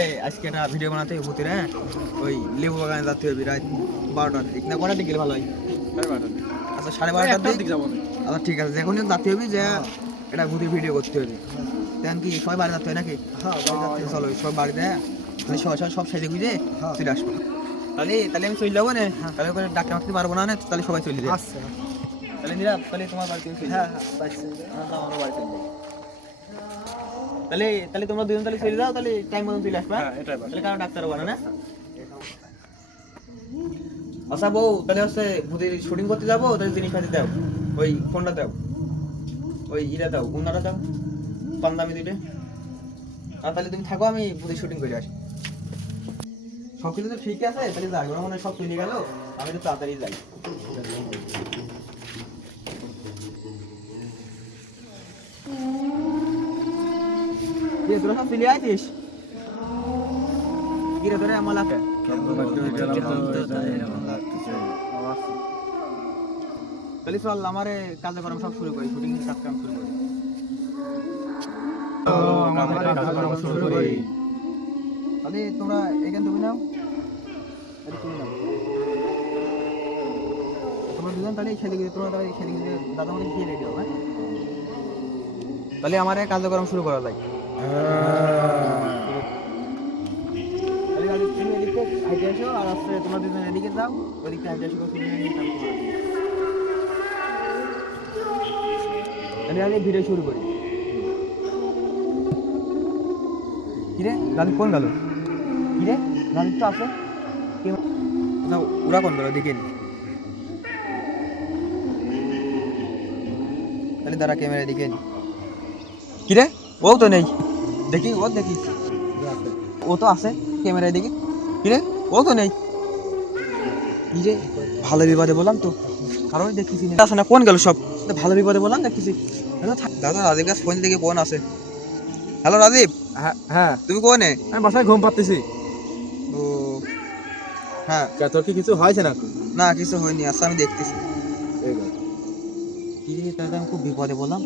এই আজকে একটা ভিডিও বানাতে হবে ভূতের, হ্যাঁ ওই লেবু বাগানে যাতে হবে রাত 12টার দিক না কটার দিকে গেলে ভালো হয়? 12:30 আচ্ছা 12:30টার দিক যাবো না। আচ্ছা ঠিক আছে, যখন যাতে হবে যে এটা ভূতের ভিডিও করতে হবে তেমন কি সবাই বাড়ি যাতে হয় নাকি? চলো সব বাড়িতে, হ্যাঁ তাহলে সব সাইডে বুঝে চলে আসবো। তাহলে আমি চলে যাবো না, তাহলে করে ডাক্তার মারতে পারবো না, তাহলে সবাই চলে যাবে। আচ্ছা তাহলে নিরাপ তাহলে তোমার বাড়িতে চলে হ্যাঁ যাও। হ্যাঁ বাড়ি চলে যাও। আমার বাড়িতে চলে যাও। তাহলে তাহলে তোমরা দুজন তাহলে চলে যাও, তাহলে টাইম মতন চলে আসবে। হ্যাঁ এটাই ভালো। তাহলে কারো ডাক্তার হবো না? আচ্ছা বউ, তাহলে হচ্ছে ভূতের শুটিং করতে যাবো, তাহলে জিনিসপাতি দাও, ওই ফোনটা দাও, ওই ইটা দাও, উন্নাটা দাও, কম দামি দুইটা। আর তাহলে তুমি থাকো, আমি ভূতের শুটিং করে আসি। সব কিছু তো ঠিক আছে, তাহলে যাই, ওরা মনে হয় সব চলে গেল, আমি তো তাড়াতাড়ি যাই। কি রে, তোরা সব চলে আইছিস? কি রে তোরা আমার লাগে? তাহলে চল আমারে কার্যক্রম সব শুরু করি, শুটিং কার্যক্রম শুরু করি। তাহলে তোমরা এখান তুমি নাও, তাহলে তুমি নাও, তোমরা দুজন তাহলে সেদিকে, তোমরা তাহলে সেদিকে দাদা মানে খেয়ে রেডি হবে। তাহলে আমার কার্যক্রম শুরু করা যায়। তাহলে আগে তুমি এদিকে হাইটে এসো, আর আসছে তোমরা দুজন এদিকে যাও, ওদিকে হাইটে এসো, তাহলে আগে ভিডিও শুরু করি। কিরে দাদি কোন গেল? কিরে দাদি তো আছে, না ওরা কোন গেল দেখে নি। তাহলে দাঁড়া ক্যামেরা দেখে নি। কিরে ও তো নেই, দেখি ও দেখি, ও তো আছে ক্যামেরায় দেখি। কিরে ও তো নেই, কি রে ভালো বিপদে বললাম তো, কারণ দেখতেছি না। আসে না, কোন গেল সব? ভালো বিপদে বললাম দেখতেছি। দাদা রাজীব কাছে ফোন দেখে কোন আছে। হ্যালো রাজীব, হ্যাঁ তুমি কোনে? আমি বাসায় ঘুম পাচ্তেছি। ও হ্যাঁ, তোর কি কিছু হয়েছে না? না কিছু হয়নি, আচ্ছা আমি দেখতেছি। কি রে দাদা, আমি খুব বিপদে বললাম।